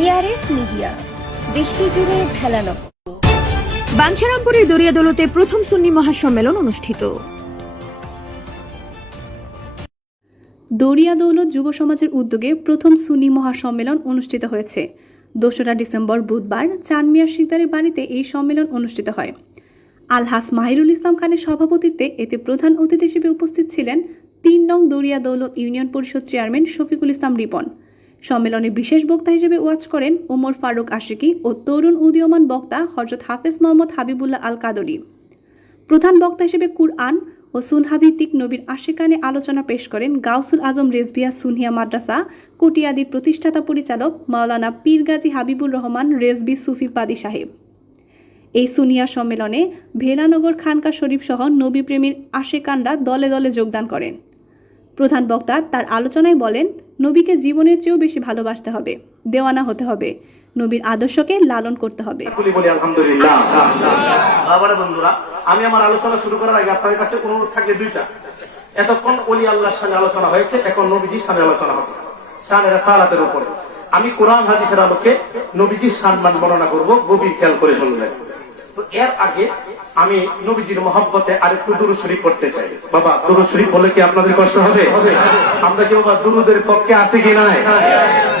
ARS media, দেশটি জুড়ে ফেলানো। বাঞ্ছারামপুরের দরিয়াদৌলতে প্রথম সুন্নি মহাসম্মেলন অনুষ্ঠিত। দরিয়াদৌলত যুব সমাজের উদ্যোগে প্রথম সুন্নি মহাসম্মেলন অনুষ্ঠিত হয়েছে। ২রা ডিসেম্বর বুধবার চানমিয়া শিকদারের বাড়িতে এই সম্মেলন অনুষ্ঠিত হয়। আলহাস মাহিরুল ইসলাম খানের সভাপতিত্বে এতে প্রধান অতিথি হিসেবে উপস্থিত ছিলেন ৩ নং দরিয়াদৌলত ইউনিয়ন পরিষদ চেয়ারম্যান শফিকুল ইসলাম রিপন। সম্মেলনে বিশেষ বক্তা হিসেবে ওয়াজ করেন ওমর ফারুক আশিকি ও তরুণ উদীয়মান বক্তা হযরত হাফেজ মোহাম্মদ হাবিবুল্লাহ আল কাদরি। প্রধান বক্তা হিসেবে কুরআন ও সুন্নাহ ভিত্তিক নবীর আশিকানে আলোচনা পেশ করেন গাউসুল আজম রেজবিয়া সুন্নিয়া মাদ্রাসা কটিয়াদির প্রতিষ্ঠাতা পরিচালক মাওলানা পীরগাজী হাবিবুর রহমান রেজবি সুফি পাদি সাহেব। এই সুনিয়া সম্মেলনে ভেলানগর খানকা শরীফ সহ নবী প্রেমীর আশেকানরা দলে দলে যোগদান করেন। প্রধান বক্তা তার আলোচনায় বলেন, নবীকে জীবনের চেয়েও বেশি ভালোবাসতে হবে, দেওয়ানা হতে হবে, নবীর আদর্শকে লালন করতে হবে। বন্ধুরা, আমি আমার আলোচনা শুরু করার আগে আপনাদের কাছে অনুরোধ থাকলে দুইটা। এতক্ষণ ওলি আল্লাহর সামনে আলোচনা হয়েছে, এখন নবীজির সামনে আলোচনা হবে শানের সালাতের উপরে। আমি কোরআন হাদিসের আলোকে নবীজির সম্মান বর্ণনা করব, গভীর খেয়াল করে শুনবেন। তো এর আগে আমি নবীজির মহব্বতে আরেকটু দুরূদ শরীফ পড়তে চাই। বাবা, দুরূদ শরীফ বলে কি আপনাদের কষ্ট হবে? আমরা কি বাবা দুরুদের পক্ষে আছে কি নাই?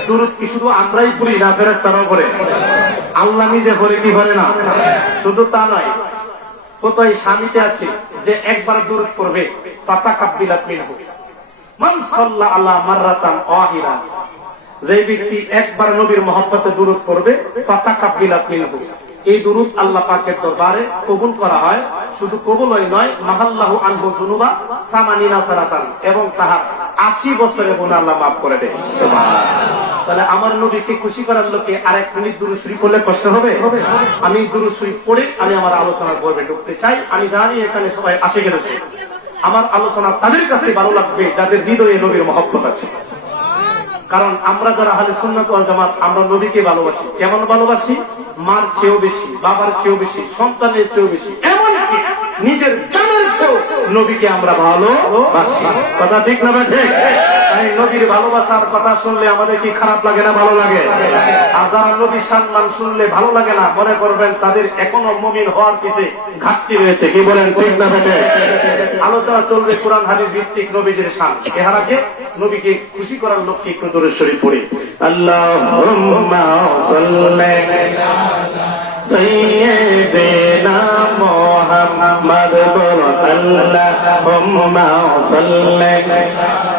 দুরূদ কি শুধু আমরাই পড়ি না, ফেরেশতারাও পড়ে? আল্লাহ নিজে পড়ে কি পড়ে না? শুধু তা নয়, কোথায় স্বামীতে আছে যে একবার দুরূদ পড়বে ফাতাকাব্বিলাত মিনহু মান সাল্লা আলা মাররাতান ওয়াহিদা। যে ব্যক্তি একবার নবীর মহব্বতে দুরূদ পড়বে ফাতাকাব্বিলাত মিনহু, এই দুরূদ আল্লাহ পাকের দরবারে কবুল করা হয়। শুধু কবুলই নয়, মাহাল্লাহু আনহু যুনুবা সামানিনা সালাতান, এবং তাহার ৮০ বছরের গুনাহ আল্লাহ মাফ করে দেয়। সুবহানাল্লাহ। তাহলে আমার নবীকে খুশি করার লোকে আরেক মিনিট দুরূদ শরীফ পড়লে কষ্ট হবে? আমি দুরূদ শরীফ পড়ে আমি আমার আলোচনার পর্বে ঢুকতে চাই। আমি জানি এখানে সবাই আশিকের রয়েছে। আমার আলোচনা তাদের কাছে ভালো লাগবে যাদের হৃদয়ে নবীর মহব্বত আছে। কারণ আমরা যারা আহলে সুন্নাত ওয়াল জামাত, আমরা নবীকে ভালোবাসি। কেমন ভালোবাসি? মার চেয়েও বেশি, বাবার চেয়েও বেশি, সন্তানের চেয়েও বেশি, এমনকি নিজের জানের চেয়েও নবীকে আমরা ভালোবাসি। কথা ঠিক না ঠিক? তাই নবীর ভালোবাসার কথা শুনলে আমাদের কি খারাপ লাগে না ভালো লাগে? আর যারা নবীর সম্মান শুনলে ভালো লাগে না, মনে করবেন তাদের এখনো মুমিন হওয়ার পিছে ঘাটতি রয়েছে। কি বলেন ঠিক না ঠিক? আলোচনা চলবে কোরআন হাদিস ভিত্তিক নবীজির শান। এর আগে নবীকে খুশি করার লক্ষ্যে একটু দুরূদ শরীফ পড়ি। আল্লাহুম্মা সাল্লি আলা সাইয়্যিদিনা মুহাম্মাদ আল্লাহুম্মা সাল্লি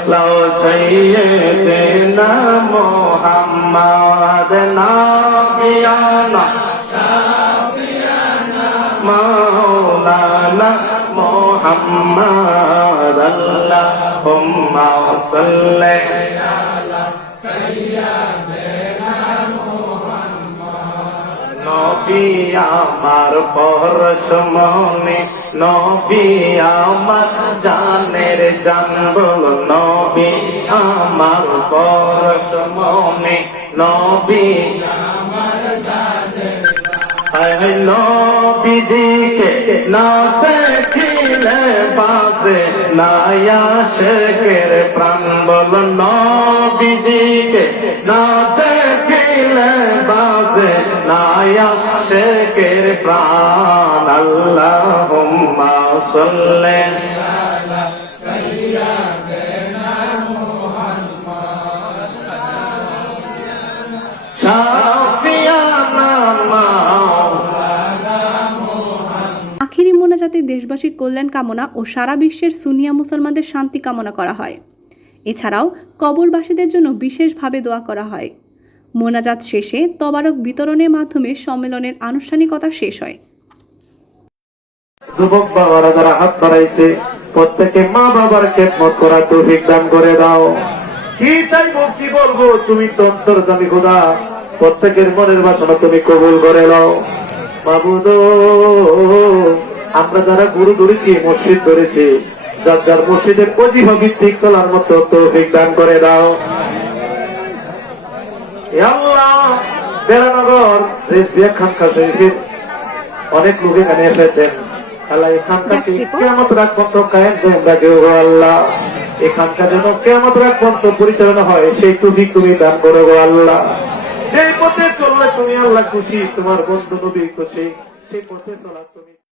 আলা সাইয়্যিদিনা মুহাম্মাদ নাবিয়ানা শাফিয়ানা মাওলানা মুহাম্মাদ আল্লাহুম্মা সাল্লি আলা সাইয়্যিদিনা মুহাম্মাদ। নবী আমার পরশমণি, নবী আমার জানের জান, বলো নবী আমার পরশমণি, নবী আমার জানের জান। নবীজিকে না দেখিলে বাজে না আশিকের প্রাণ, বলো নবীজিকে না দেখিলে বাজে না আশিকের প্রাণ। আল্লাহুম্মা সাল্লি আলা সাইয়্যিদিনা মুহাম্মাদ শাফিয়ানা মাওলানা মুহাম্মাদ। আখিরি মোনাজাতে দেশবাসীর কল্যাণ কামনা ও সারা বিশ্বের সুন্নিয়া মুসলমানদের শান্তি কামনা করা হয়। এছাড়াও কবরবাসীদের জন্য বিশেষভাবে দোয়া করা হয়। মোনাজাত শেষে তবারক বিতরণের মাধ্যমে সম্মেলনের আনুষ্ঠানিকতা শেষ হয়। যুবক বাবারা যারা হাত বাড়াইছে, প্রত্যেকে মা বাবার খেদমত করা তৌফিক দান করে দাও। কি চাইবো কি বলবো, তুমি তো অন্তর্যামী খোদা, প্রত্যেকের মনের বাসনা তুমি কবুল করে নাও। মাবুদ, আমরা যারা গুরু ধরেছি, মসজিদ ধরেছি, যার যার মসজিদের ওজিফা ভিত্তিক চলার মতো তৌফিক দান করে দাও। আল্লাহ, বেরানগর রেজবিয়া খানকা শরীফের অনেক লোক এখানে এসেছেন। আল্লাহ, এখানকাকে কিয়ামত রাত পর্যন্ত কায়েম করে রাখো আল্লাহ। এখানকার যেন কিয়ামত রাত পর্যন্ত পরিচালনা হয়, সেই তৌফিক তুমি দান করো আল্লাহ। সেই পথে চললে তুমি আল্লাহ খুশি, তোমার বন্ধু নবী খুশি, সেই পথে চলা তুমি